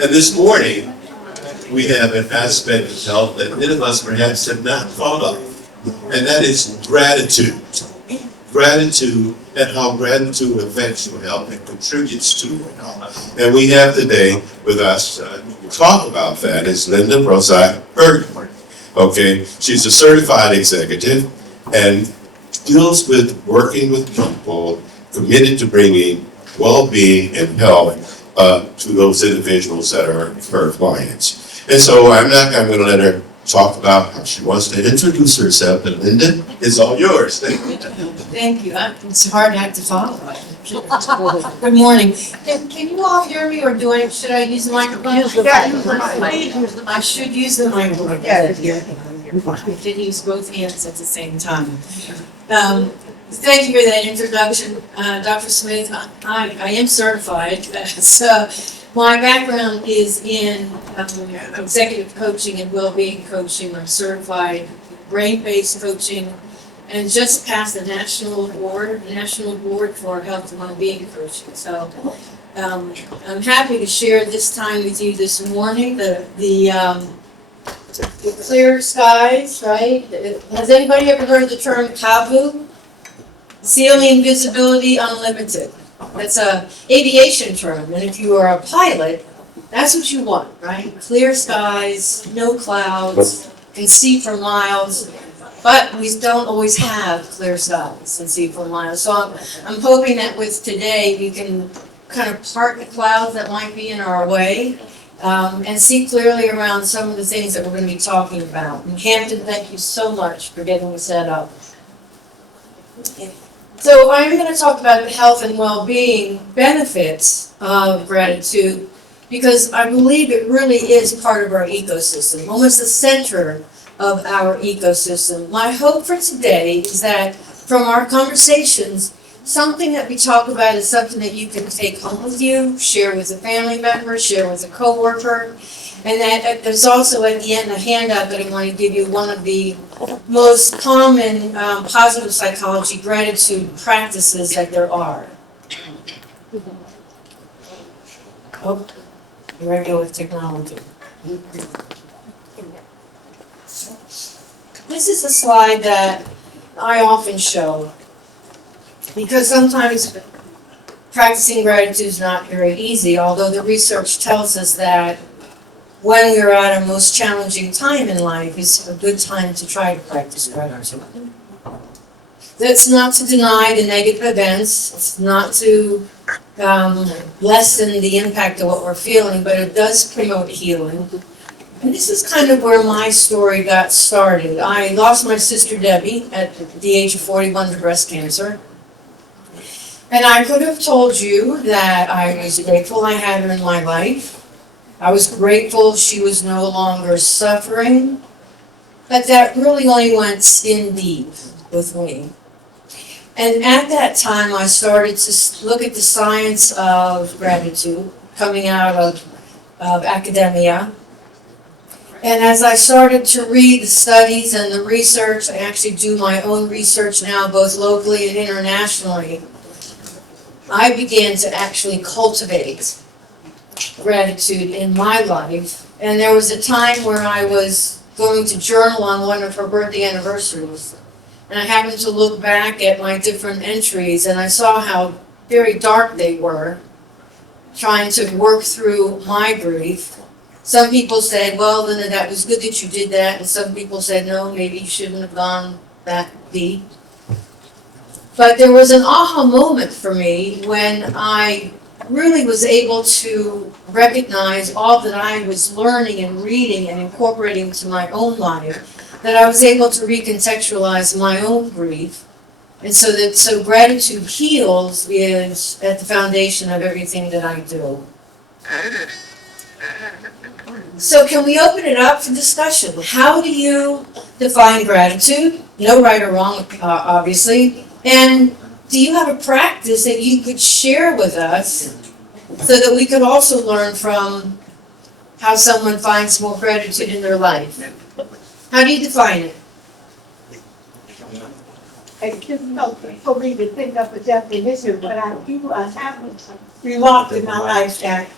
And this morning, we have an aspect of health that many of us perhaps have not thought of, and that is gratitude. Gratitude and how gratitude affects your health and contributes to your health. And we have today with us to talk about that is Roszak, Burton. Okay, she's a certified executive and deals with working with people committed to bringing well-being and health to those individuals that are her clients. And so I'm going to let her talk about how she wants to introduce herself. And Linda, it's all yours. Thank you. It's hard not to follow. Good morning. Can you all hear me, or should I use the microphone? I should use the microphone. I did use both hands at the same time. Thank you for that introduction, Dr. Smith. I am certified. So my background is in executive coaching and well-being coaching. I'm certified brain-based coaching, and just passed the National Board for Health and Well-being Coaching. So I'm happy to share this time with you this morning. The clear skies, right? Has anybody ever heard the term CAVU? Ceiling visibility unlimited. That's a aviation term, and if you are a pilot, that's what you want, right? Clear skies, no clouds, can see for miles, but we don't always have clear skies and see for miles. So I'm hoping that with today we can kind of part the clouds that might be in our way, and see clearly around some of the things that we're going to be talking about. And Hampton, thank you so much for getting me set up. So I'm going to talk about the health and well-being benefits of gratitude, because I believe it really is part of our ecosystem, almost the center of our ecosystem. My hope for today is that from our conversations, something that we talk about is something that you can take home with you, share with a family member, share with a coworker. And that there's also at the end a handout that I want to give you, one of the most common positive psychology gratitude practices that there are. Oh, here I go with technology. This is a slide that I often show because sometimes practicing gratitude is not very easy, although the research tells us that when we're at our most challenging time in life is a good time to try to practice gratitude. That's not to deny the negative events, it's not to lessen the impact of what we're feeling, but it does promote healing. And this is kind of where my story got started. I lost my sister Debbie at the age of 41 to breast cancer. And I could have told you that I was grateful I had her in my life. I was grateful she was no longer suffering, but that really only went skin deep with me. And at that time, I started to look at the science of gratitude coming out of academia. And as I started to read the studies and the research, I actually do my own research now, both locally and internationally, I began to actually cultivate gratitude in my life. And there was a time where I was going to journal on one of her birthday anniversaries, and I happened to look back at my different entries, and I saw how very dark they were, trying to work through my grief. Some people said, well, Linda, that was good that you did that, and some people said, no, maybe you shouldn't have gone that deep. But there was an aha moment for me when I really was able to recognize all that I was learning and reading and incorporating into my own life, that I was able to recontextualize my own grief. And so gratitude heals is at the foundation of everything that I do. So can we open it up for discussion? How do you define gratitude? No right or wrong, obviously. And do you have a practice that you could share with us so that we could also learn from how someone finds more gratitude in their life? How do you define it? It's difficult for me to think of a definition, but I have remarked in my life that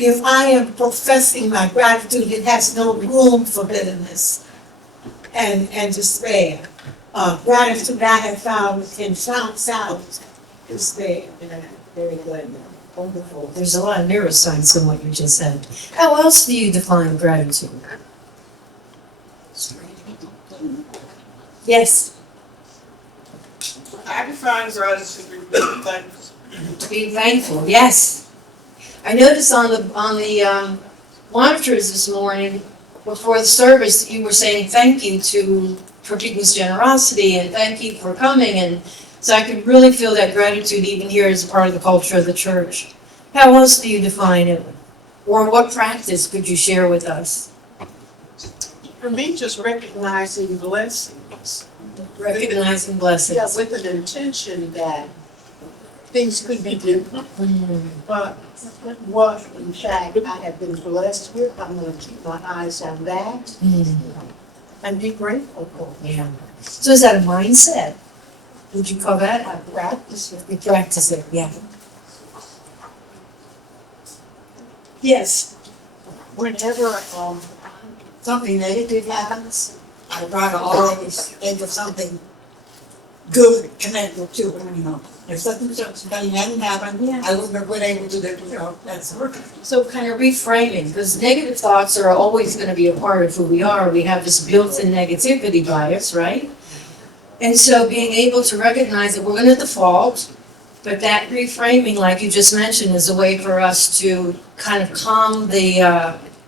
if I am professing my gratitude, it has no room for bitterness and despair. Gratitude I have found in silence despair. Very good. Wonderful. There's a lot of neuroscience in what you just said. How else do you define gratitude? Yes, I define gratitude as being thankful. being thankful, yes. I noticed on the monitors this morning, before the service, that you were saying thank you for people's generosity and thank you for coming, and so I could really feel that gratitude even here as a part of the culture of the church. How else do you define it? Or what practice could you share with us? For me, just recognizing blessings. Recognizing blessings. Yeah, with an intention that things could be different. But what, in fact, I have been blessed with, I'm going to keep my eyes on that and be grateful for. Yeah. So is that a mindset? Would you call that? I practice it. You practice it, yeah. Yes, Whenever something negative happens, I try to always think of something good connected to it, you know. If something hadn't happened, I wouldn't have been able to do it, you know, that's working. So kind of reframing, because negative thoughts are always going to be a part of who we are. We have this built-in negativity bias, right? And so being able to recognize that we're going to default, but that reframing, like you just mentioned, is a way for us to kind of calm the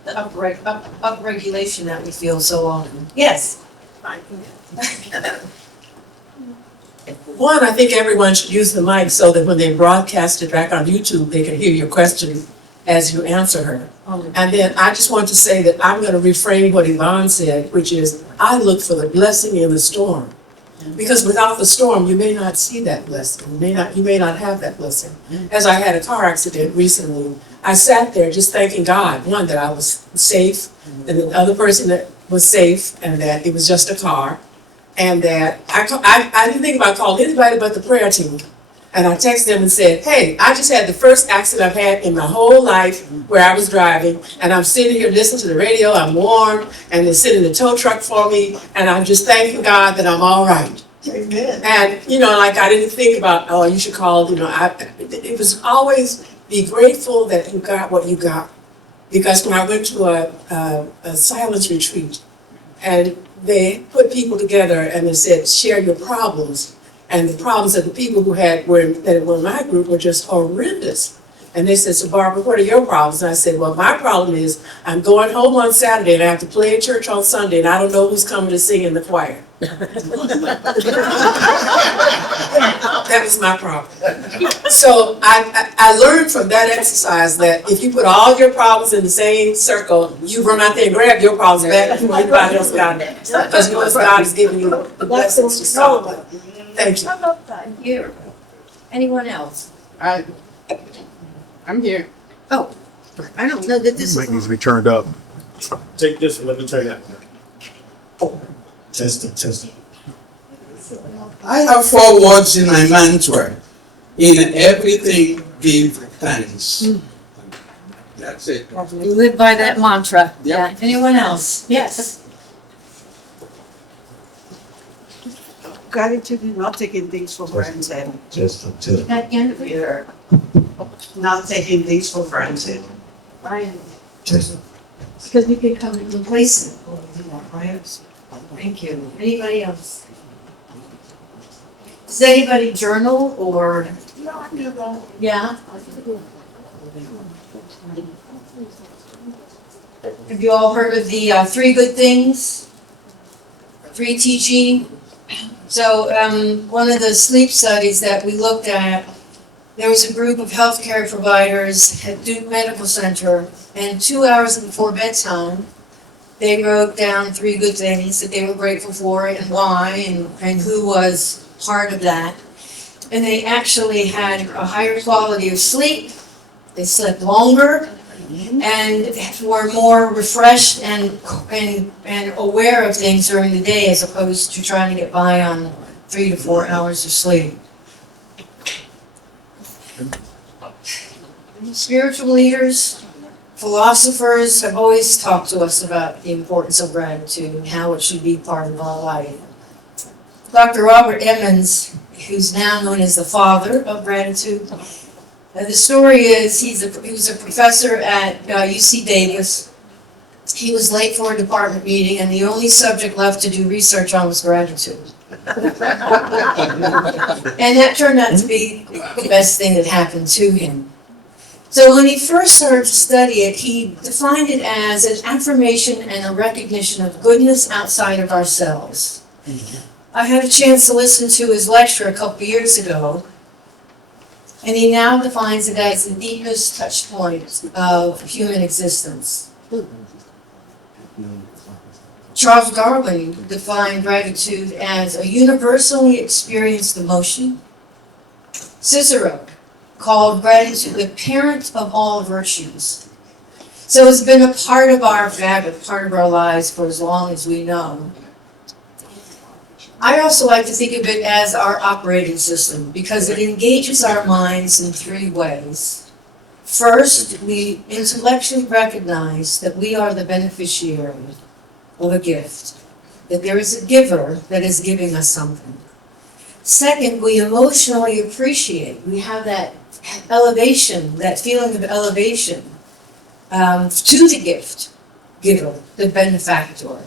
upregulation that we feel so often. Yes? One, I think everyone should use the mic so that when they broadcast it back on YouTube, they can hear your question as you answer her. And then I just want to say that I'm going to reframe what Yvonne said, which is I look for the blessing in the storm. Because without the storm, you may not see that blessing. You may not have that blessing. As I had a car accident recently, I sat there just thanking God, one, that I was safe, and the other person that was safe, and that it was just a car, and that I didn't think about calling anybody but the prayer team. And I texted them and said, hey, I just had the first accident I've had in my whole life where I was driving, and I'm sitting here listening to the radio, I'm warm, and they're sitting in the tow truck for me, and I'm just thanking God that I'm all right. Amen. And, like I didn't think about, oh, you should call, it was always be grateful that you got what you got. Because when I went to a silence retreat, and they put people together and they said, share your problems. And the problems that the people who that were in my group were just horrendous. And they said, so Barbara, what are your problems? And I said, well, my problem is I'm going home on Saturday and I have to play at church on Sunday and I don't know who's coming to sing in the choir. That was my problem. So I learned from that exercise that if you put all your problems in the same circle, you run out there and grab your problems back before anybody else got it. Because God is giving you the blessings to solve it. Thank you. Thank you. Anyone else? I'm here. Oh, I don't know that this Mic is. needs to be turned up. Take this one, let me turn that. Testing. I have 4 words in my mantra. In everything, give thanks. That's it. You live by that mantra. Yeah. Anyone else? Yes. Gratitude is not taking things for granted. Testing. That again, here. Not taking things for granted. Brian, Testing. because we could come and replace it. Right? Thank you. Anybody else? Does anybody journal or? No, I do that. Yeah. Have you all heard of the 3 good things? 3 teaching? So one of the sleep studies that we looked at, there was a group of healthcare providers at Duke Medical Center, and 2 hours before bedtime, they wrote down 3 good things that they were grateful for and why and who was part of that. And they actually had a higher quality of sleep. They slept longer and were more refreshed and aware of things during the day as opposed to trying to get by on 3 to 4 hours of sleep. Spiritual leaders, Philosophers have always talked to us about the importance of gratitude and how it should be part of our life. Dr. Robert Emmons, who's now known as the father of gratitude, the story is he was a professor at UC Davis. He was late for a department meeting, and the only subject left to do research on was gratitude. And that turned out to be the best thing that happened to him. So when he first started to study it, he defined it as an affirmation and a recognition of goodness outside of ourselves. I had a chance to listen to his lecture a couple years ago, and he now defines it as the deepest touch point of human existence. Charles Darwin defined gratitude as a universally experienced emotion. Cicero called gratitude the parent of all virtues. So it's been a part of our fabric, part of our lives for as long as we know. I also like to think of it as our operating system because it engages our minds in three ways. First, we intellectually recognize that we are the beneficiary of a gift, that there is a giver that is giving us something. Second, we emotionally appreciate. We have that elevation, that feeling of elevation to the gift giver, the benefactor.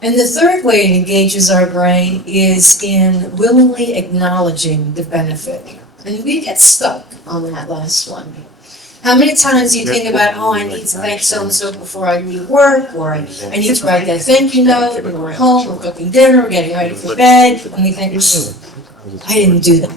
And the third way it engages our brain is in willingly acknowledging the benefit. And we get stuck on that last one. How many times do you think about, oh, I need to thank so-and-so before I leave work, or I need to write that thank you note, when we're home, we're cooking dinner, we're getting ready for bed, and we think, I didn't do that.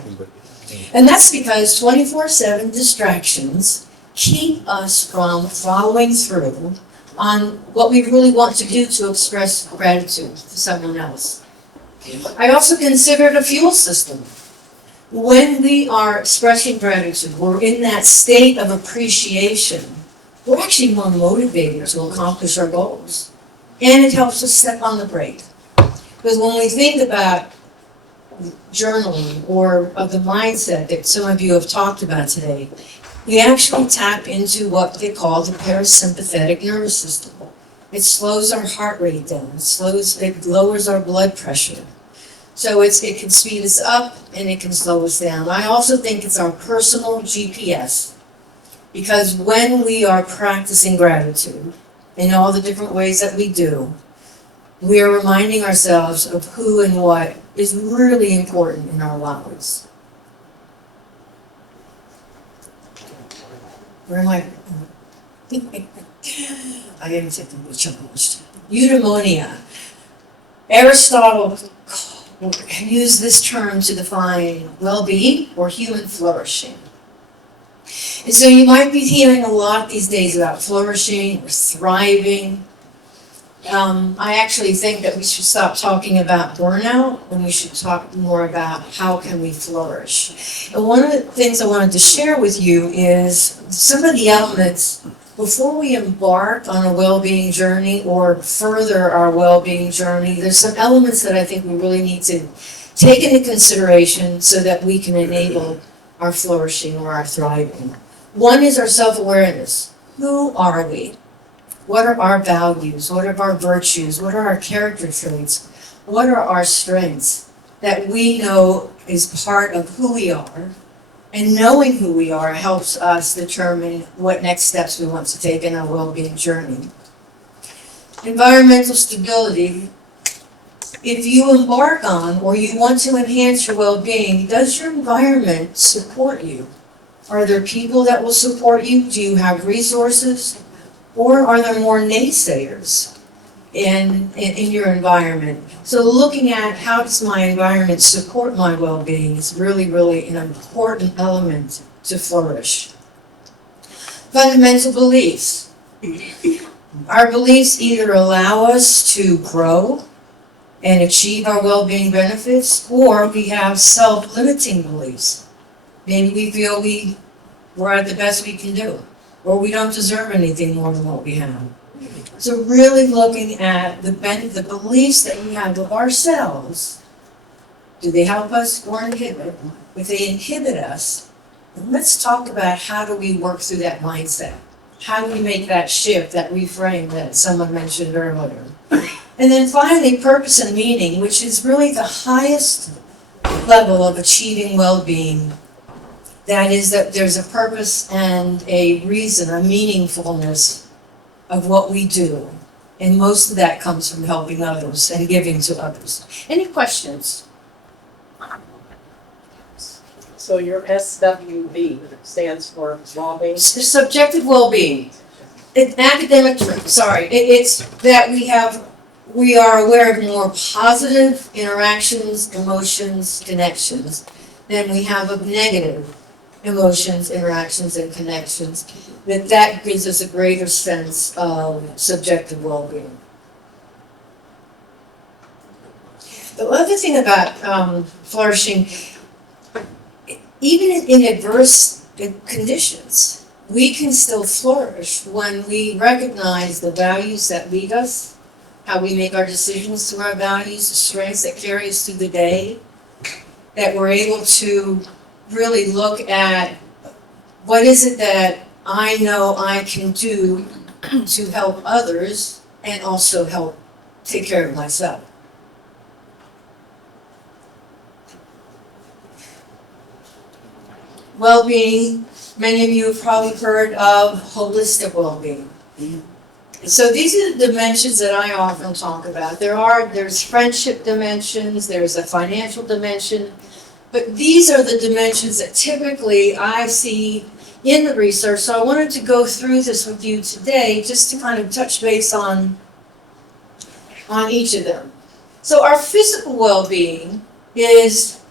And that's because 24/7 distractions keep us from following through on what we really want to do to express gratitude to someone else. I also consider it a fuel system. When we are expressing gratitude, we're in that state of appreciation, we're actually more motivated to accomplish our goals. And it helps us step on the brake. Because when we think about journaling or of the mindset that some of you have talked about today, we actually tap into what they call the parasympathetic nervous system. It slows our heart rate down, it lowers our blood pressure. So it can speed us up and it can slow us down. I also think it's our personal GPS. Because when we are practicing gratitude in all the different ways that we do, we are reminding ourselves of who and what is really important in our lives. Where am I? I am technically challenged. Eudaimonia. Aristotle used this term to define well-being or human flourishing. And so you might be hearing a lot these days about flourishing or thriving. I actually think that we should stop talking about burnout and we should talk more about how can we flourish. And one of the things I wanted to share with you is some of the elements before we embark on a well-being journey or further our well-being journey. There's some elements that I think we really need to take into consideration so that we can enable our flourishing or our thriving. One is our self-awareness. Who are we? What are our values? What are our virtues? What are our character traits? What are our strengths that we know is part of who we are? And knowing who we are helps us determine what next steps we want to take in our well-being journey. Environmental stability. If you embark on or you want to enhance your well-being, does your environment support you? Are there people that will support you? Do you have resources? Or are there more naysayers in your environment? So looking at how does my environment support my well-being is really, really an important element to flourish. Fundamental beliefs. Our beliefs either allow us to grow and achieve our well-being benefits, or we have self-limiting beliefs. Maybe we feel we're at the best we can do, or we don't deserve anything more than what we have. So really looking at the beliefs that we have of ourselves, do they help us or inhibit? If they inhibit us, then let's talk about how do we work through that mindset. How do we make that shift, that reframe that someone mentioned earlier? And then finally, purpose and meaning, which is really the highest level of achieving well-being. That is that there's a purpose and a reason, a meaningfulness of what we do. And most of that comes from helping others and giving to others. Any questions? So your SWB stands for well-being? Subjective well-being. It's that we are aware of more positive interactions, emotions, connections than we have of negative emotions, interactions, and connections. That gives us a greater sense of subjective well-being. The other thing about flourishing, even in adverse conditions, we can still flourish when we recognize the values that lead us, how we make our decisions through our values, the strengths that carry us through the day, that we're able to really look at what is it that I know I can do to help others and also help take care of myself. Well-being, many of you have probably heard of holistic well-being. So these are the dimensions that I often talk about. There's friendship dimensions, there's a financial dimension, but these are the dimensions that typically I see in the research. So I wanted to go through this with you today just to kind of touch base on each of them. So our physical well-being is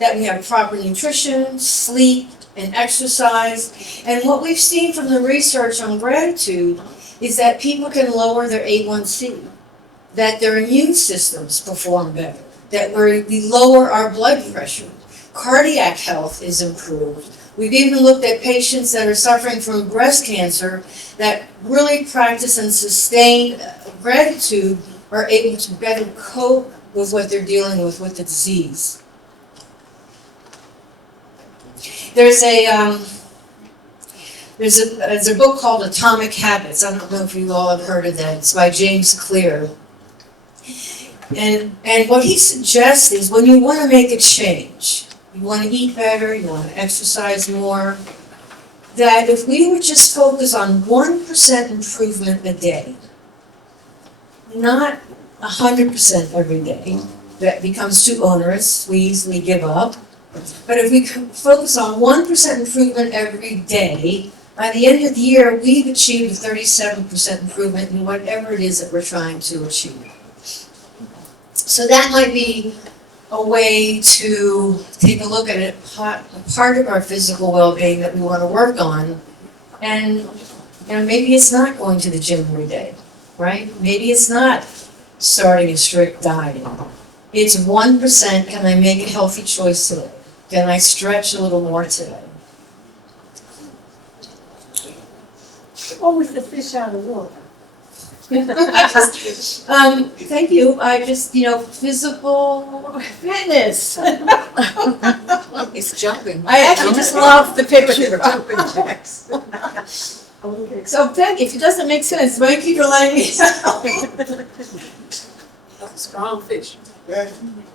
that we have proper nutrition, sleep, and exercise. And what we've seen from the research on gratitude is that people can lower their A1C, that their immune systems perform better, that we lower our blood pressure, cardiac health is improved. We've even looked at patients that are suffering from breast cancer that really practice and sustain gratitude are able to better cope with what they're dealing with the disease. There's a book called Atomic Habits. I don't know if you all have heard of that. It's by James Clear. And what he suggests is when you want to make a change, you want to eat better, you want to exercise more, that if we would just focus on 1% improvement a day, not 100% every day, that becomes too onerous, we easily give up. But if we focus on 1% improvement every day, by the end of the year, we've achieved a 37% improvement in whatever it is that we're trying to achieve. So that might be a way to take a look at it, a part of our physical well-being that we want to work on. And maybe it's not going to the gym every day, right? Maybe it's not starting a strict diet. It's 1%, can I make a healthy choice today? Can I stretch a little more today? What was the fish out of water? Thank you. I just, physical fitness. It's jumping. I actually just love the picture. Jumping jacks. So thank you. If it doesn't make sense, thank you for letting me know. Strong fish.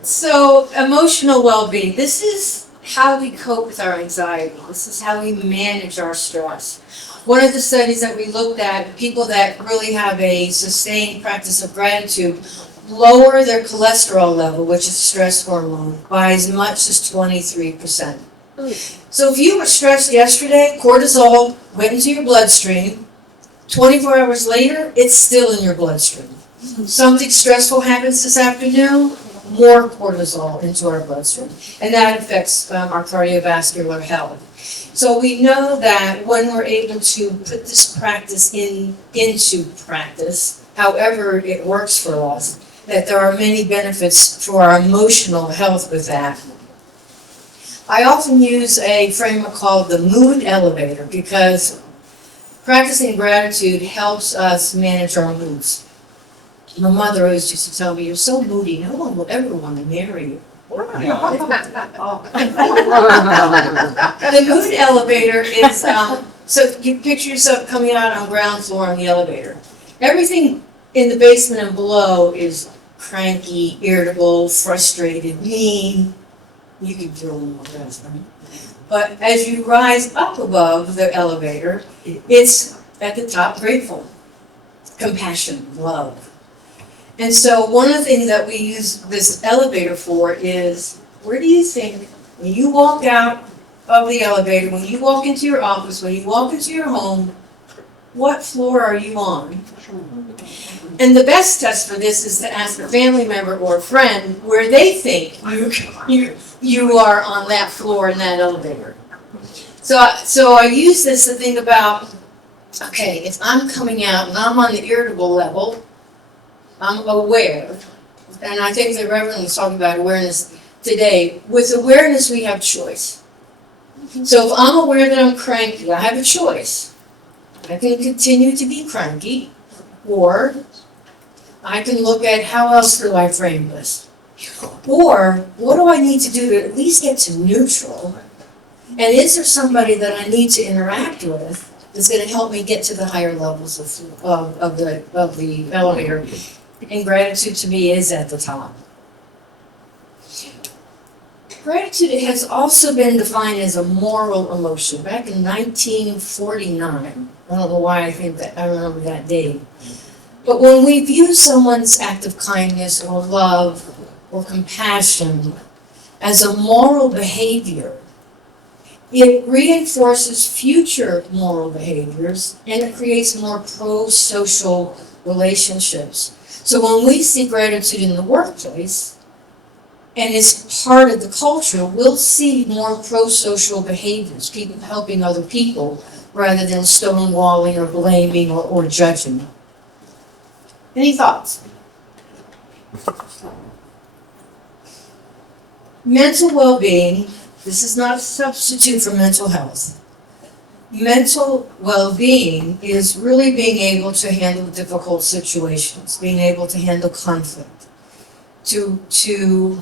So emotional well-being. This is how we cope with our anxiety. This is how we manage our stress. One of the studies that we looked at, people that really have a sustained practice of gratitude lower their cholesterol level, which is stress hormone, by as much as 23%. So if you were stressed yesterday, cortisol went into your bloodstream. 24 hours later, it's still in your bloodstream. Something stressful happens this afternoon, more cortisol into our bloodstream. And that affects our cardiovascular health. So we know that when we're able to put this practice into practice, however it works for us, that there are many benefits for our emotional health with that. I often use a framework called the mood elevator because practicing gratitude helps us manage our moods. My mother always used to tell me, "You're so moody, no one will ever want to marry you." The mood elevator is So you picture yourself coming out on ground floor on the elevator. Everything in the basement and below is cranky, irritable, frustrated, mean. You can feel them all that, right? But as you rise up above the elevator, it's at the top grateful, compassion, love. And so one of the things that we use this elevator for is, where do you think, when you walk out of the elevator, when you walk into your office, when you walk into your home, what floor are you on? And the best test for this is to ask a family member or a friend where they think you are on that floor in that elevator. So I use this to think about, okay, if I'm coming out and I'm on the irritable level, I'm aware, and I think the Reverend was talking about awareness today. With awareness, we have choice. So if I'm aware that I'm cranky, I have a choice. I can continue to be cranky, or I can look at how else do I frame this? Or what do I need to do to at least get to neutral? And is there somebody that I need to interact with that's going to help me get to the higher levels of the elevator? And gratitude to me is at the top. Gratitude has also been defined as a moral emotion. Back in 1949, I don't know why I remember that date. But when we view someone's act of kindness or love or compassion as a moral behavior, it reinforces future moral behaviors and it creates more pro-social relationships. So when we see gratitude in the workplace, and it's part of the culture, we'll see more pro-social behaviors, people helping other people, rather than stonewalling or blaming or judging. Any thoughts? Mental well-being, this is not a substitute for mental health. Mental well-being is really being able to handle difficult situations, being able to handle conflict, to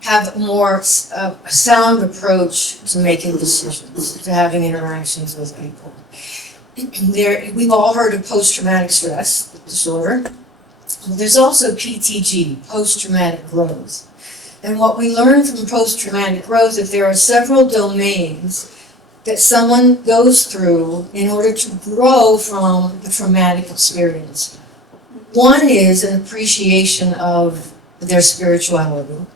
have a more sound approach to making decisions, to having interactions with people. We've all heard of post-traumatic stress disorder. There's also PTG, post-traumatic growth. And what we learn from post-traumatic growth is there are several domains that someone goes through in order to grow from a traumatic experience. One is an appreciation of their spirituality.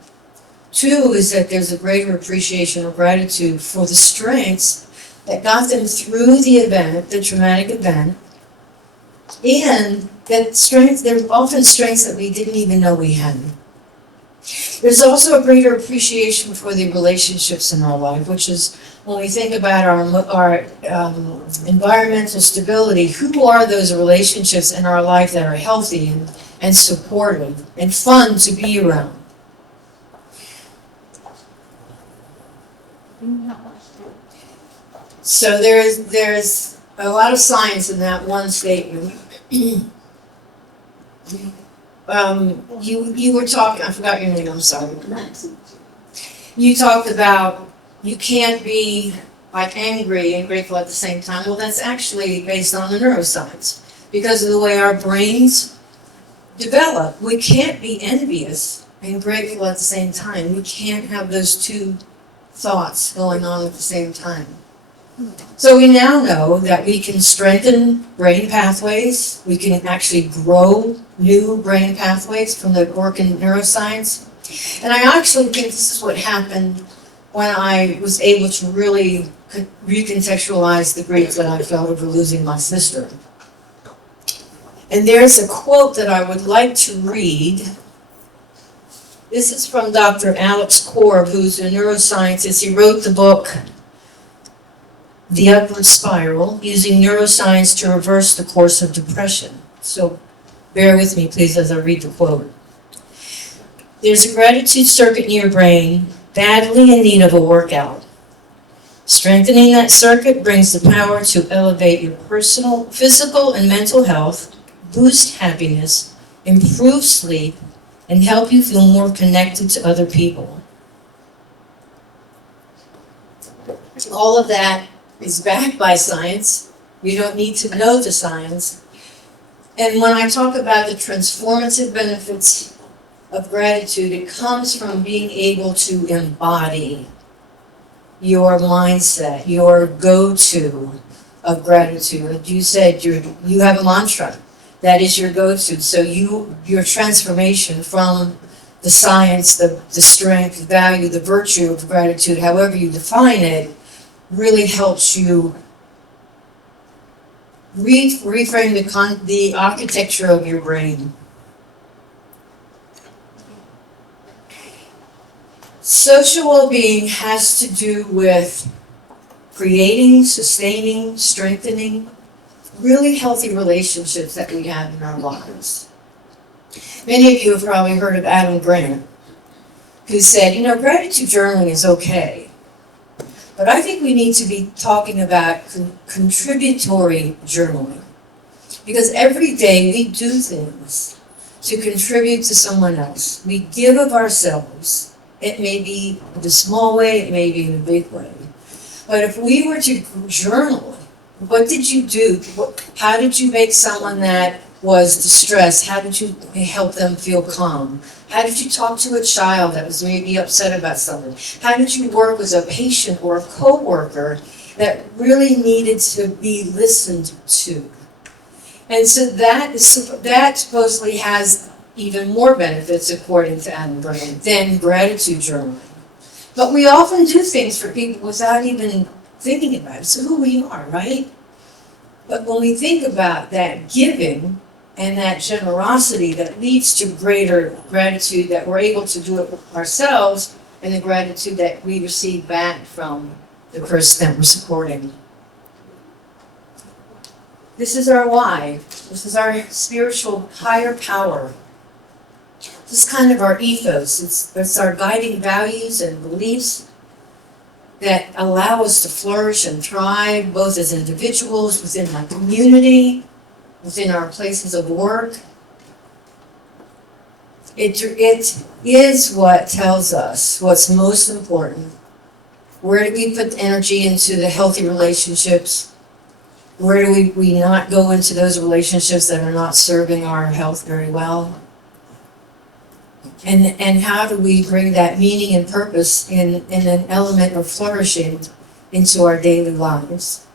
Two is that there's a greater appreciation or gratitude for the strengths that got them through the event, the traumatic event, and that strength, there's often strengths that we didn't even know we had. There's also a greater appreciation for the relationships in our life, which is when we think about our environmental stability, who are those relationships in our life that are healthy and supportive and fun to be around? So there's a lot of science in that one statement. You were talking, I forgot your name, I'm sorry. You talked about you can't be like angry and grateful at the same time. Well, that's actually based on the neuroscience. Because of the way our brains develop, we can't be envious and grateful at the same time. We can't have those two thoughts going on at the same time. So we now know that we can strengthen brain pathways. We can actually grow new brain pathways from the work in neuroscience. And I actually think this is what happened when I was able to really recontextualize the grief that I felt over losing my sister. And there's a quote that I would like to read. This is from Dr. Alex Korb, who's a neuroscientist. He wrote the book, The Upward Spiral, using neuroscience to reverse the course of depression. So bear with me, please, as I read the quote. There's a gratitude circuit in your brain badly in need of a workout. Strengthening that circuit brings the power to elevate your personal, physical, and mental health, boost happiness, improve sleep, and help you feel more connected to other people. All of that is backed by science. You don't need to know the science. And when I talk about the transformative benefits of gratitude, it comes from being able to embody your mindset, your go-to of gratitude. And you said you have a mantra that is your go-to. So your transformation from the science, the strength, the value, the virtue of gratitude, however you define it, really helps you reframe the architecture of your brain. Social well-being has to do with creating, sustaining, strengthening really healthy relationships that we have in our lives. Many of you have probably heard of Adam Grant, who said, gratitude journaling is okay, but I think we need to be talking about contributory journaling. Because every day we do things to contribute to someone else. We give of ourselves. It may be in a small way, it may be in a big way. But if we were to journal, what did you do? How did you make someone that was distressed? How did you help them feel calm? How did you talk to a child that was maybe upset about something? How did you work with a patient or a coworker that really needed to be listened to? And so that supposedly has even more benefits, according to Adam Grant, than gratitude journaling. But we often do things for people without even thinking about it. It's who we are, right? But when we think about that giving and that generosity that leads to greater gratitude, that we're able to do it ourselves, and the gratitude that we receive back from the person that we're supporting. This is our why. This is our spiritual higher power. This is kind of our ethos. It's our guiding values and beliefs that allow us to flourish and thrive, both as individuals, within our community, within our places of work. It is what tells us what's most important. Where do we put energy into the healthy relationships? Where do we not go into those relationships that are not serving our health very well? And how do we bring that meaning and purpose in an element of flourishing into our daily lives?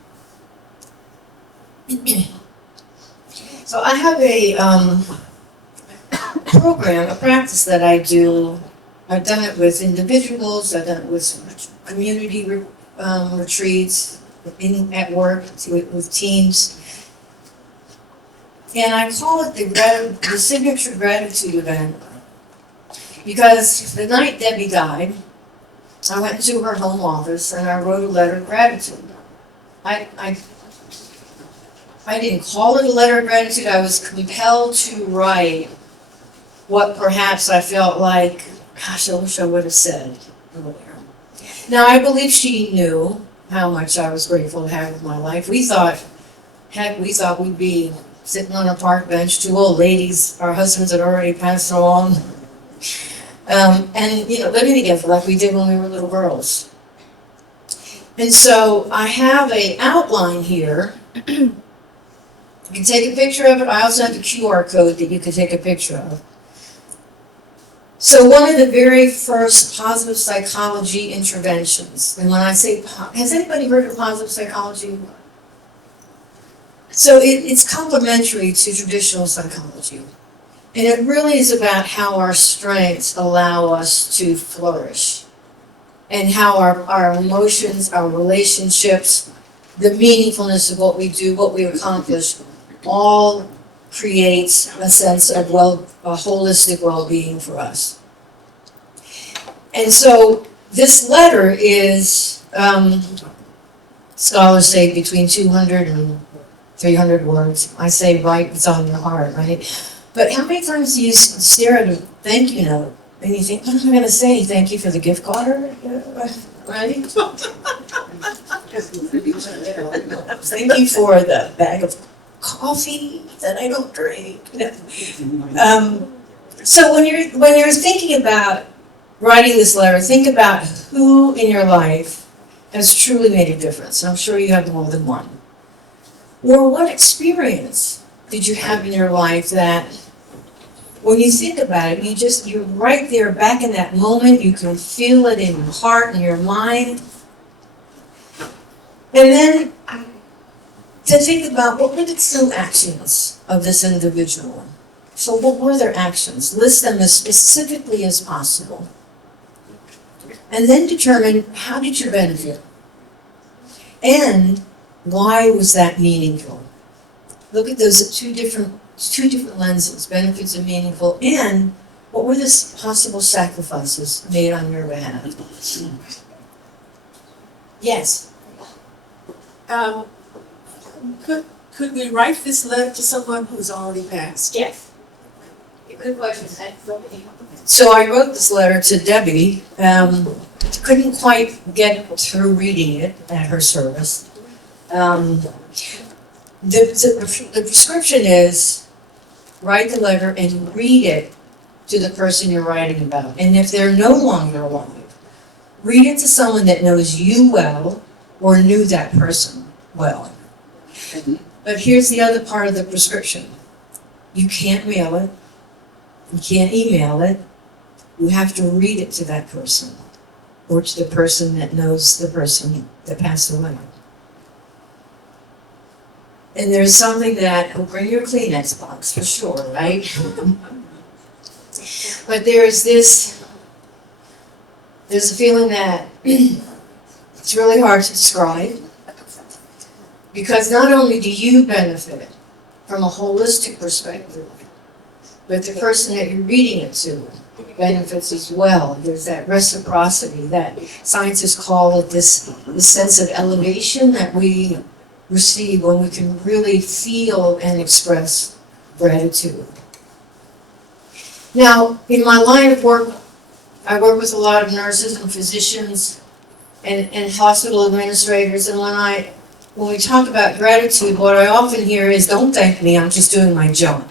So I have a program, a practice that I do. I've done it with individuals, I've done it with community retreats, at work, with teams. And I call it the signature gratitude event. Because the night Debbie died, I went into her home office and I wrote a letter of gratitude. I didn't call it a letter of gratitude. I was compelled to write what perhaps I felt like, gosh, I wish I would have said earlier. Now, I believe she knew how much I was grateful to have in my life. We thought we'd be sitting on a park bench, two old ladies, our husbands had already passed along. And living together like we did when we were little girls. And so I have an outline here. You can take a picture of it. I also have a QR code that you can take a picture of. So one of the very first positive psychology interventions, and when I say, has anybody heard of positive psychology? So it's complementary to traditional psychology. And it really is about how our strengths allow us to flourish. And how our emotions, our relationships, the meaningfulness of what we do, what we accomplish, all creates a sense of a holistic well-being for us. And so this letter is, scholars say, between 200 and 300 words. I say write what's on your heart, right? But how many times do you stare at a thank you note and you think, what am I going to say? Thank you for the gift card? Right? Thank you for the bag of coffee that I don't drink. So when you're thinking about writing this letter, think about who in your life has truly made a difference? I'm sure you have more than one. Or what experience did you have in your life that, when you think about it, you're right there back in that moment, you can feel it in your heart and your mind. And then to think about what were the true actions of this individual. So what were their actions? List them as specifically as possible. And then determine, how did you benefit? And why was that meaningful? Look at those two different lenses, benefits and meaningful, and what were the possible sacrifices made on your behalf? Yes. Could we write this letter to someone who's already passed? Yes. Good question. So I wrote this letter to Debbie. Couldn't quite get through reading it at her service. The prescription is, write the letter and read it to the person you're writing about. And if they're no longer alive, read it to someone that knows you well or knew that person well. But here's the other part of the prescription. You can't mail it. You can't email it. You have to read it to that person, or to the person that knows the person that passed away. And there's something that will bring your Kleenex box for sure, right? But there's a feeling that it's really hard to describe, because not only do you benefit from a holistic perspective, but the person that you're reading it to benefits as well. There's that reciprocity that scientists call it this sense of elevation that we receive when we can really feel and express gratitude. Now, in my line of work, I work with a lot of nurses and physicians and hospital administrators, and when we talk about gratitude, what I often hear is, don't thank me, I'm just doing my job.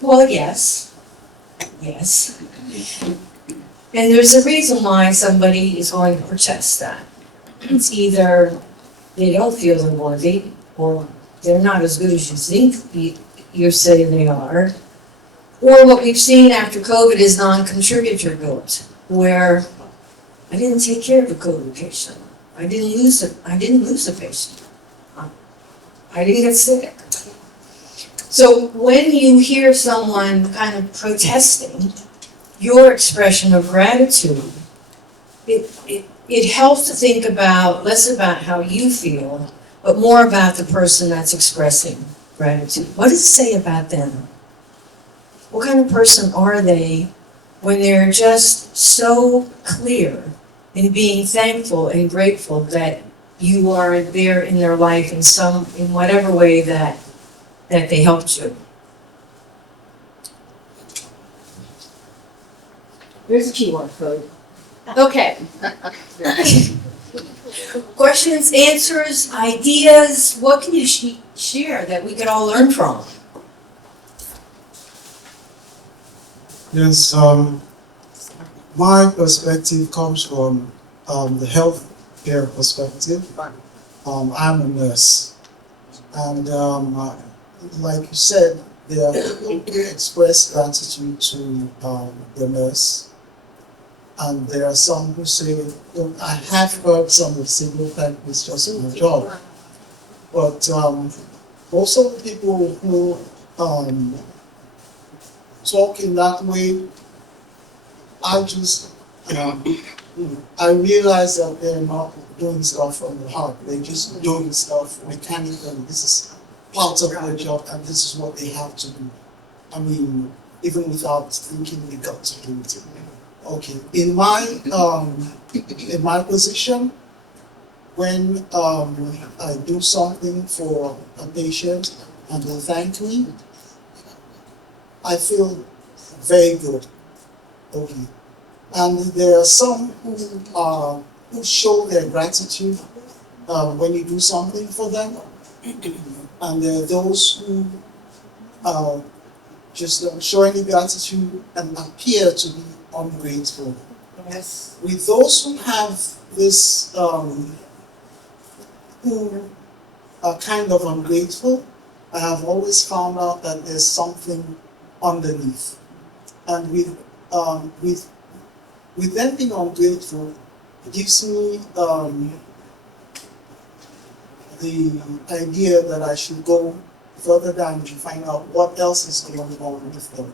Well, yes. And there's a reason why somebody is going to protest that. It's either they don't feel they're worthy, or they're not as good as you think you say they are. Or what we've seen after COVID is non-contributor guilt, where I didn't take care of a COVID patient. I didn't lose a patient. I didn't get sick. So when you hear someone kind of protesting your expression of gratitude, it helps to think about less about how you feel, but more about the person that's expressing gratitude. What does it say about them? What kind of person are they when they're just so clear in being thankful and grateful that you are there in their life in whatever way that they helped you? Here's a keyword code. Okay. Questions, answers, ideas, what can you share that we could all learn from? Yes, my perspective comes from the healthcare perspective. I'm a nurse, and like you said, there are people who express gratitude to the nurse, and there are some who say, I have heard some who say, no, thank you, it's just my job. But most of the people who talk in that way, I realize that they're not doing stuff from the heart. They're just doing stuff mechanically. This is part of their job, and this is what they have to do. I mean, even without thinking, they got to do it. Okay. In my position, when I do something for a patient and they thank me, I feel very good. Okay. And there are some who show their gratitude when you do something for them, and there are those who just don't show any gratitude and appear to be ungrateful. Yes. with those who have this, who are kind of ungrateful, I have always found out that there's something underneath. And with them being ungrateful, it gives me the idea that I should go further down to find out what else is going on with them.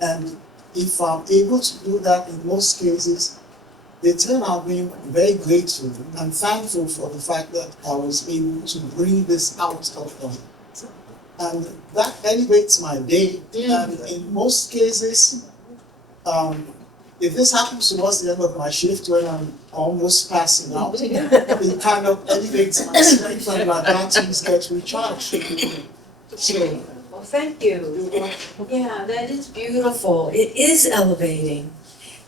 And if I'm able to do that, in most cases, they turn out being very grateful and thankful for the fact that I was able to bring this out of them. And that elevates my day. And in most cases, if this happens towards the end of my shift when I'm almost passing out, it kind of elevates my strength and my batteries get recharged. So, Well, thank you. Yeah, that is beautiful. It is elevating.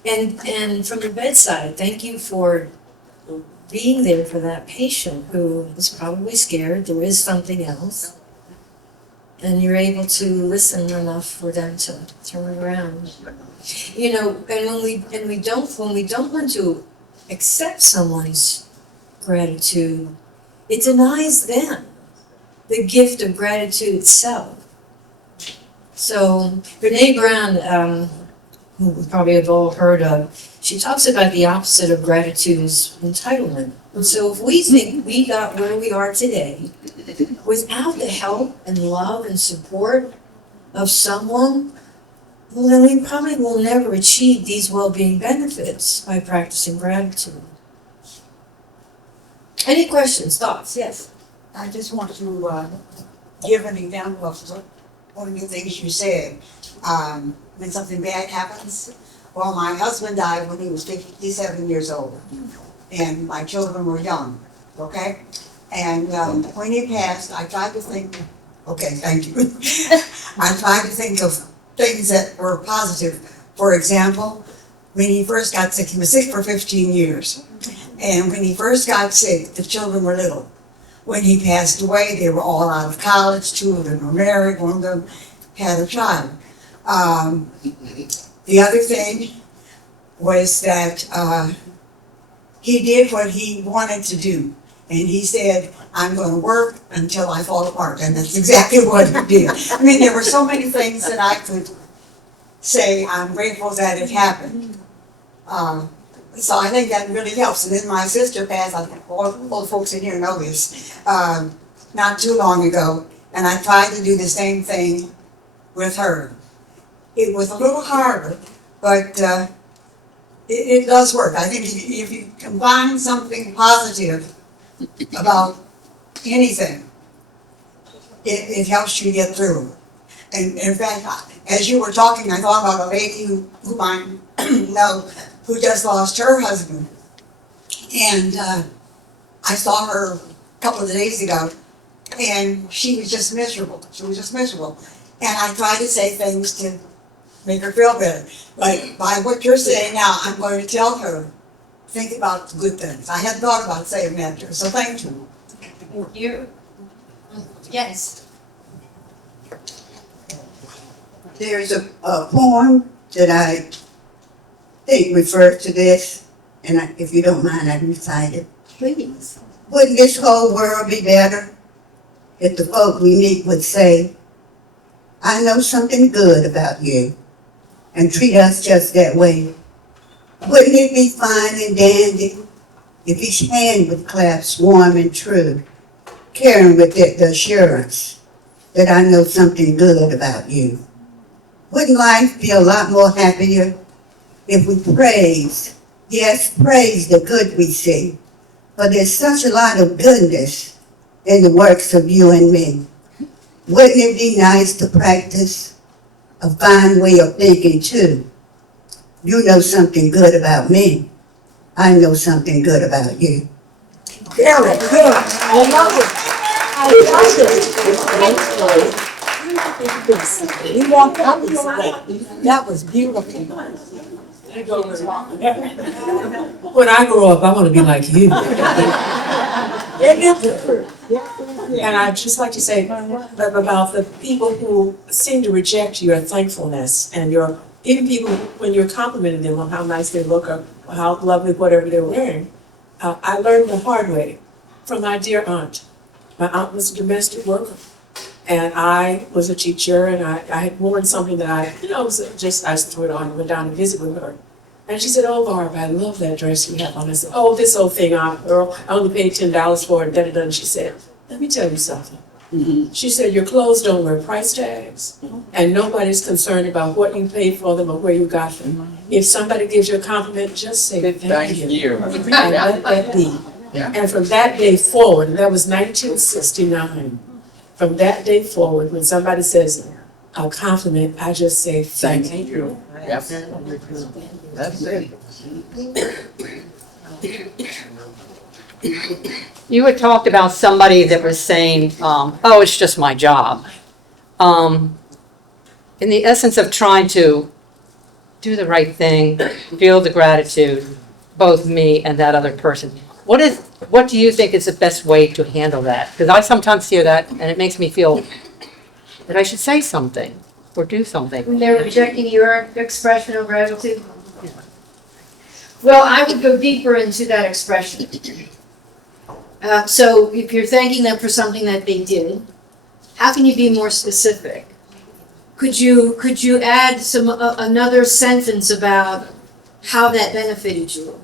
And from the bedside, thank you for being there for that patient who is probably scared. There is something else. And you're able to listen enough for them to turn around. You know, and when we don't want to accept someone's gratitude, it denies them the gift of gratitude itself. So Brene Brown, who we probably have all heard of, she talks about the opposite of gratitude is entitlement. And so if we think we got where we are today without the help and love and support of someone, well, then we probably will never achieve these well-being benefits by practicing gratitude. Any questions, thoughts? Yes. I just want to give an example of one of the things you said. When something bad happens, well, my husband died when he was 57 years old, and my children were young, okay? And when he passed, I tried to think, okay, thank you. I tried to think of things that were positive. For example, when he first got sick, he was sick for 15 years. And when he first got sick, the children were little. When he passed away, they were all out of college, 2 of them were married, 1 of them had a child. The other thing was that he did what he wanted to do. And he said, I'm going to work until I fall apart. And that's exactly what he did. I mean, there were so many things that I could say I'm grateful that it happened. So I think that really helps. And then my sister passed, I think all the folks in here know this, not too long ago. And I tried to do the same thing with her. It was a little harder, but it does work. I think if you combine something positive about anything, it helps you get through. And in fact, as you were talking, I thought about a lady who I know who just lost her husband. And I saw her a couple of days ago, and she was just miserable. She was just miserable. And I tried to say things to make her feel better. But by what you're saying now, I'm going to tell her, think about the good things. I hadn't thought about saying that to her, so thank you. Thank you. Yes. There's a poem that I think refers to this, and if you don't mind, I can recite it. Please. Wouldn't this whole world be better if the folk we meet would say, I know something good about you, and treat us just that way? Wouldn't it be fine and dandy if each hand would clasp warm and true, carrying with it the assurance that I know something good about you? Wouldn't life be a lot more happier if we praised, yes, praise the good we see? But there's such a lot of goodness in the works of you and me. Wouldn't it be nice to practice a fine way of thinking too? You know something good about me. I know something good about you. Very good. I love it. I love it. We want copies of that. That was beautiful. When I grow up, I want to be like you. And I'd just like to say about the people who seem to reject your thankfulness and your even people, when you're complimenting them on how nice they look or how lovely whatever they're wearing, I learned the hard way from my dear aunt. My aunt was a domestic worker, and I was a teacher, and I had worn something that I threw it on and went down and visit with her. And she said, "Oh, Barb, I love that dress you have on." I said, "Oh, this old thing, Earl, I only paid $10 for it, da-da-da." And she said, "Let me tell you something." She said, "Your clothes don't wear price tags, and nobody's concerned about what you paid for them or where you got them. If somebody gives you a compliment, just say thank you. And let that be." And from that day forward, and that was 1969, from that day forward, when somebody says a compliment, I just say thank you. That's it. You had talked about somebody that was saying, oh, it's just my job. In the essence of trying to do the right thing, feel the gratitude, both me and that other person, what do you think is the best way to handle that? Because I sometimes hear that and it makes me feel that I should say something or do something. When they're rejecting your expression of gratitude? Well, I would go deeper into that expression. So if you're thanking them for something that they did, how can you be more specific? Could you add another sentence about how that benefited you?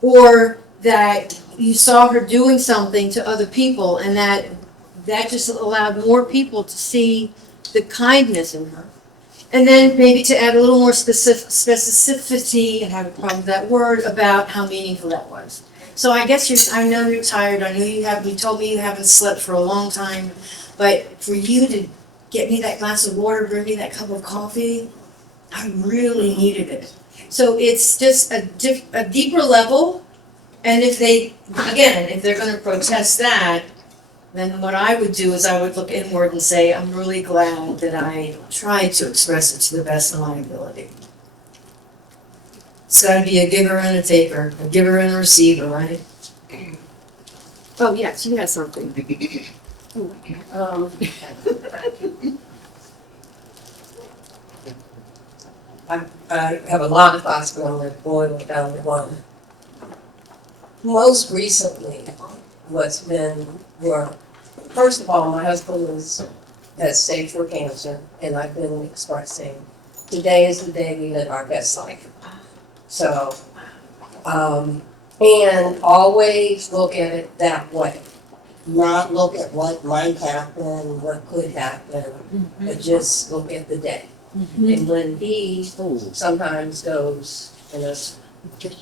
Or that you saw her doing something to other people and that just allowed more people to see the kindness in her. And then maybe to add a little more specificity, I have a problem with that word, about how meaningful that was. So I guess I know you're tired, I know you told me you haven't slept for a long time, but for you to get me that glass of water, bring me that cup of coffee, I really needed it. So it's just a deeper level, and if they're gonna protest that, then what I would do is I would look inward and say, I'm really glad that I tried to express it to the best of my ability. It's gotta be a giver and a taker, a giver and a receiver, right? Oh, yes, you have something. I have a lot of thoughts, but I'm going to boil it down to one. Most recently, what's been work. First of all, my husband has stage 4 cancer, and I've been expressing, today is the day we live our best life. So, and always look at it that way. Not look at what might happen, what could happen, but just look at the day. And when he sometimes goes,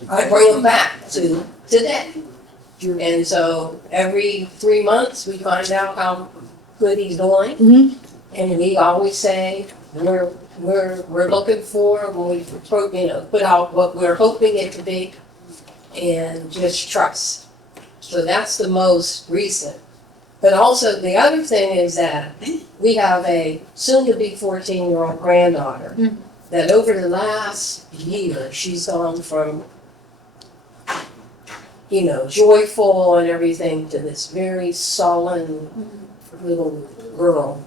I bring him back to today. And so every 3 months, we find out how good he's doing. And we always say, we're looking for, when we put out what we're hoping it to be, and just trust. So that's the most recent. But also the other thing is that we have a soon-to-be 14-year-old granddaughter that over the last year, she's gone from, joyful and everything to this very sullen little girl.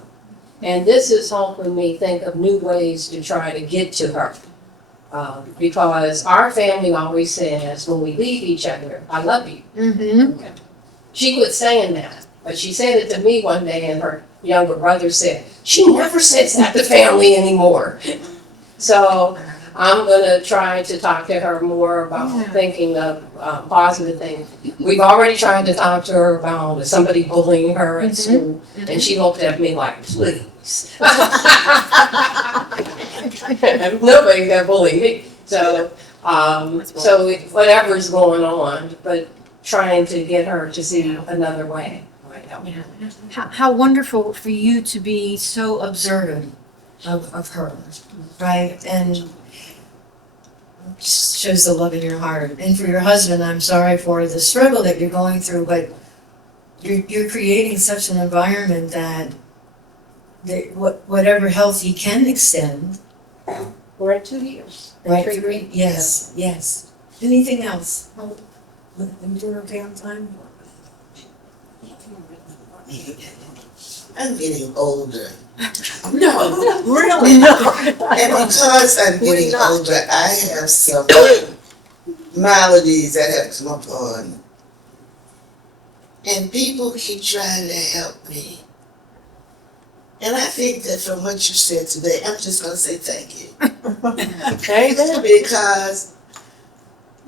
And this is helping me think of new ways to try to get to her. Because our family always says, when we leave each other, I love you. She quit saying that, but she said it to me one day, and her younger brother said, she never says that to family anymore. So I'm going to try to talk to her more about thinking of positive things. We've already tried to talk to her about somebody bullying her at school, and she looked at me like, please. Nobody can bully me. So whatever's going on, but trying to get her to see another way. How wonderful for you to be so observant of her, right? And just shows the love in your heart. And for your husband, I'm sorry for the struggle that you're going through, but you're creating such an environment that whatever health he can extend. We're at 2 years. Right, 3, yes, yes. Anything else? I'm doing okay on time? I'm getting older. No, really? And because I'm getting older, I have some maladies that have come upon. And people keep trying to help me. And I think that from what you said today, I'm just gonna say thank you. Because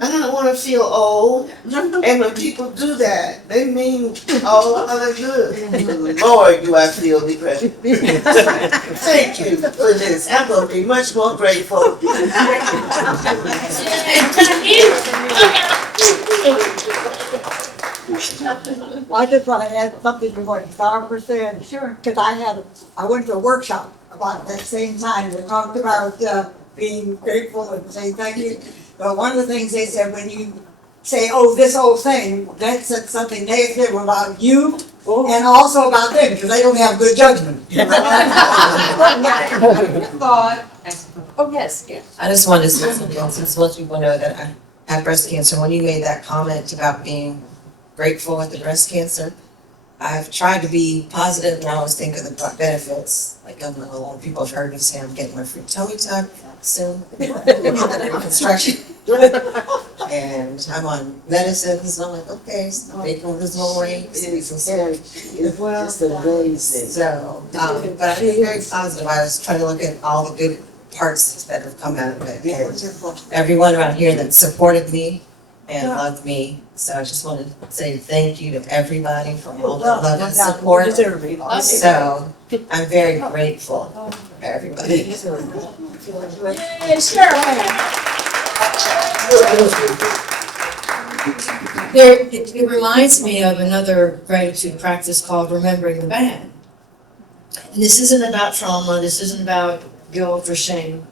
I don't want to feel old. And when people do that, they mean all other good. Lord, do I feel depressed. Thank you for this. I'm gonna be much more grateful. I just want to add something to what Barbara said. Sure. Because I went to a workshop about that same time. We talked about being grateful and saying thank you. But one of the things they said, when you say, oh, this whole thing, that said something negative about you and also about them, because they don't have good judgment. Oh, yes, yes. I just wanted to say something, since most people know that I have breast cancer. When you made that comment about being grateful with the breast cancer, I've tried to be positive and I always think of the benefits. Like a lot of people have heard me say I'm getting my free tummy tuck soon, reconstruction. And I'm on medicines and I'm like, okay, so making this little weight. Well, just amazing. So, but I feel very positive. I was trying to look at all the good parts that have come out of it. And everyone around here that supported me and loved me. So I just wanted to say thank you to everybody for all the love and support. So I'm very grateful for everybody. It reminds me of another gratitude practice called remembering the bad. And this isn't about trauma, this isn't about guilt or shame,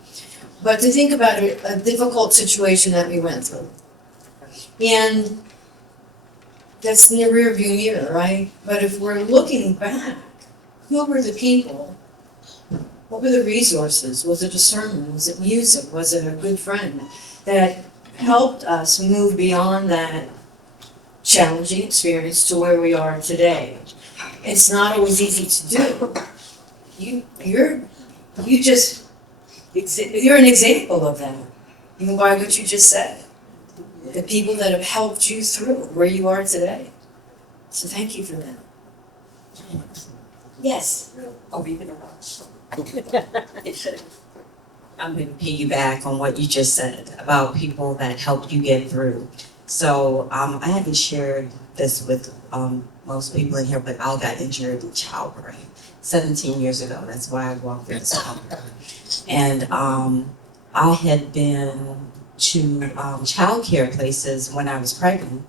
but to think about a difficult situation that we went through. And that's in the rear view mirror, right? But if we're looking back, who were the people? What were the resources? Was it a sermon? Was it music? Was it a good friend that helped us move beyond that challenging experience to where we are today? It's not always easy to do. You're an example of that, even by what you just said. The people that have helped you through where you are today. So thank you for that. Yes. I'm going to piggyback on what you just said about people that helped you get through. So I haven't shared this with most people in here, but I got injured in childbirth 17 years ago. That's why I walked through this childbirth. And I had been to childcare places when I was pregnant,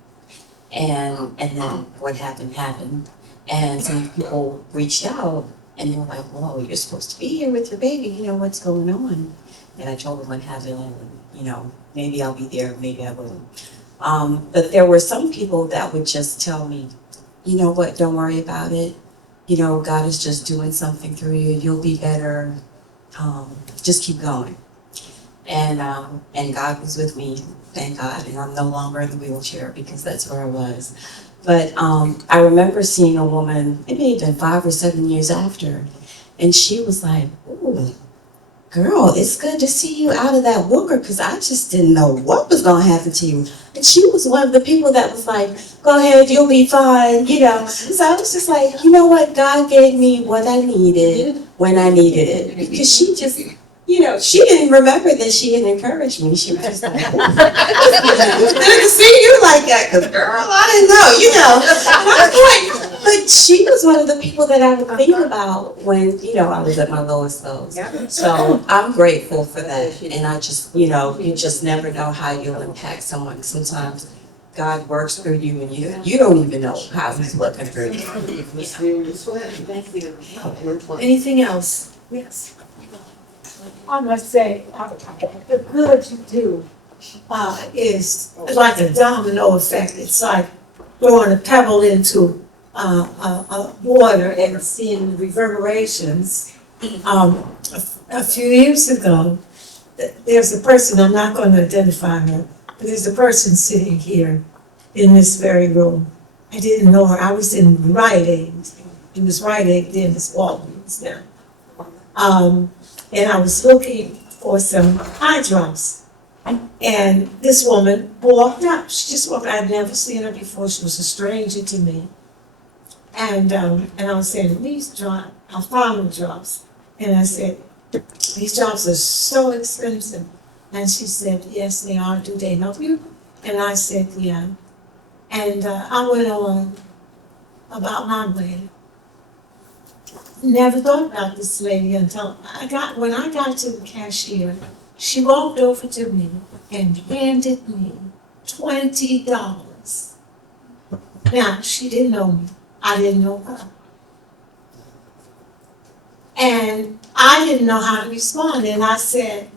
and then what happened. And some people reached out and they were like, "Whoa, you're supposed to be here with your baby. You know what's going on?" And I told them what happened, and maybe I'll be there, maybe I won't. But there were some people that would just tell me, "You know what? Don't worry about it. God is just doing something through you. You'll be better. Just keep going." And God was with me, thank God, and I'm no longer in the wheelchair because that's where I was. But I remember seeing a woman, it may have been 5 or 7 years after, and she was like, "Ooh, girl, it's good to see you out of that walker because I just didn't know what was going to happen to you." And she was one of the people that was like, "Go ahead, you'll be fine," So I was just like, you know what? God gave me what I needed when I needed it. Because she just, she didn't remember that she had encouraged me. She was just like, "It's good to see you like that, because girl, I didn't know, But she was one of the people that I would think about when, I was at my lowest lows. So I'm grateful for that. And I just, you just never know how you'll impact someone. Sometimes God works through you and you don't even know how he's working through you. Anything else? Yes. I must say, the good you do is like a domino effect. It's like throwing a pebble into water and seeing reverberations. A few years ago, there's a person, I'm not going to identify her, but there's a person sitting here in this very room. I didn't know her. I was in Rite Aid. It was Rite Aid, then it's Walgreens now. And I was looking for some eye drops. And this woman walked up. She just walked. I'd never seen her before. She was a stranger to me. And I was saying, these drops, I found the drops. And I said, these drops are so expensive. And she said, yes, they are. Do they help you? And I said, yeah. And I went on about my way. Never thought about this lady until when I got to the cashier, she walked over to me and handed me $20. Now, she didn't know me. I didn't know her. And I didn't know how to respond. And I said,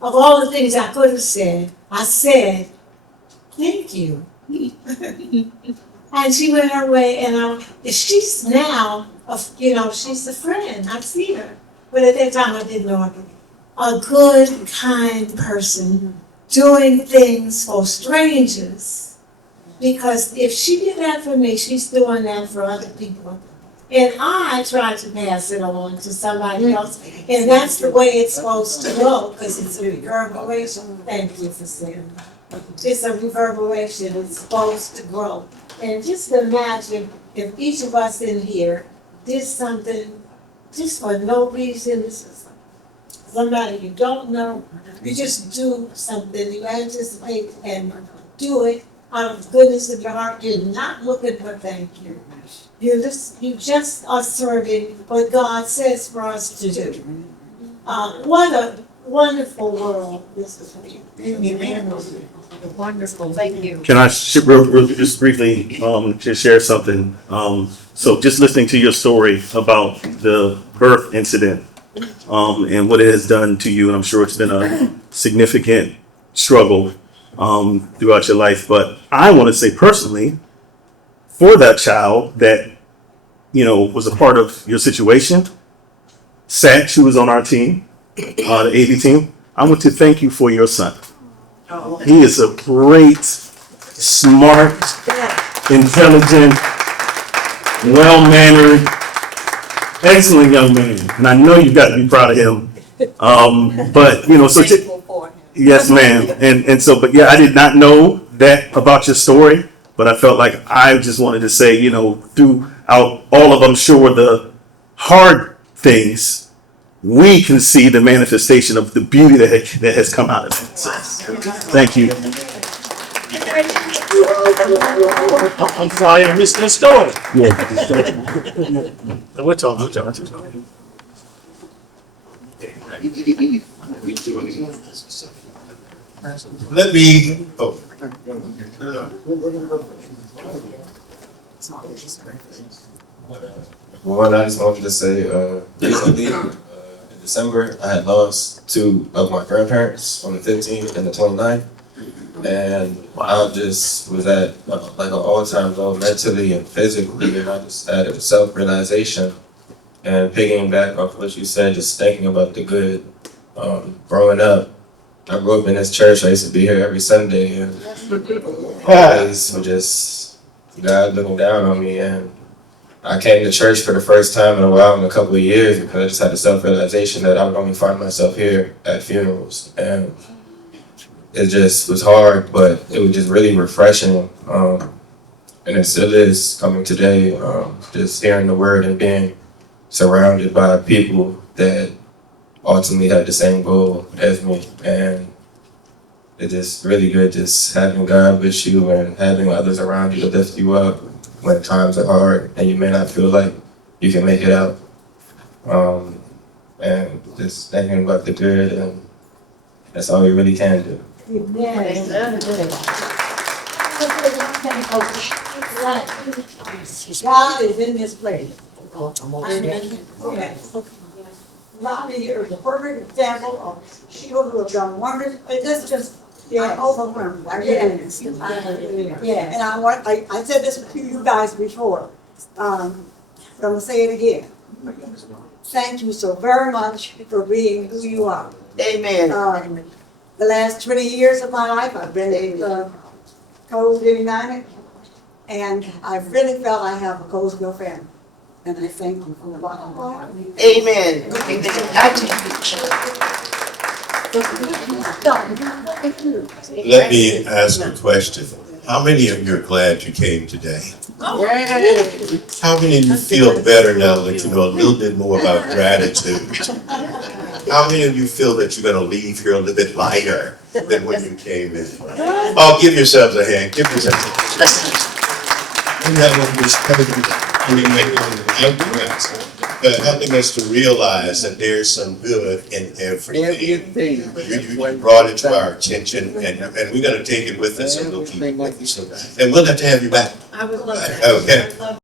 of all the things I could have said, I said, thank you. And she went her way, and she's now, she's a friend. I see her. But at that time, I didn't know her. A good, kind person doing things for strangers. Because if she did that for me, she's doing that for other people. And I try to pass it on to somebody else. And that's the way it's supposed to go, because it's a reverberation. Thank you for saying that. It's a reverberation. It's supposed to grow. And just imagine if each of us in here did something just for no reason. Somebody you don't know, you just do something, you anticipate and do it out of the goodness of your heart. You're not looking for thank you. You just are serving what God says for us to do. What a wonderful world this is. Wonderful, thank you. Can I real just briefly just share something? So just listening to your story about the birth incident and what it has done to you, and I'm sure it's been a significant struggle throughout your life. But I want to say personally, for that child that was a part of your situation, Sat, who was on our team, the AV team, I want to thank you for your son. He is a great, smart, intelligent, well-mannered, excellent young man. And I know you've got to be proud of him. But, yes, ma'am. And so, but yeah, I did not know that about your story, but I felt like I just wanted to say, throughout all of, I'm sure, the hard things, we can see the manifestation of the beauty that has come out of it. So, thank you. I'm sorry, I missed the story. We're talking. Let me. Oh. One, I just wanted to say, recently, in December, I had lost two of my grandparents on the 15th and the 29th. And I just was at like an all-time low mentally and physically, and I just had a self-realization. And picking back off what you said, just thinking about the good. Growing up, I grew up in this church. I used to be here every Sunday, and always just God looking down on me. And I came to church for the first time in a while, in a couple of years, because I just had a self-realization that I would only find myself here at funerals. And it just was hard, but it was just really refreshing. And it still is coming today, just hearing the word and being surrounded by people that ultimately have the same goal as me. And it's just really good just having God with you and having others around you to lift you up when times are hard and you may not feel like you can make it out. And just thinking about the good, and that's all you really can do. God is in this place. Lottie is the perfect example of she who have done wonders. This just overwhelmed. And I said this to you guys before. But I'm gonna say it again. Thank you so very much for being who you are. Amen. The last 20 years of my life, I've been in Colesville United, and I really felt I have a Colesville family. And I thank you for the bottom. Amen. Let me ask a question. How many of you are glad you came today? How many of you feel better now that you know a little bit more about gratitude? How many of you feel that you're gonna leave here a little bit lighter than when you came in? Oh, give yourselves a hand, give yourselves a hand. And that was helping us to realize that there's some good in everything. You brought it to our attention, and we're gonna take it with us, and we'll keep it with us. And we'll have to have you back. I would love that. Okay.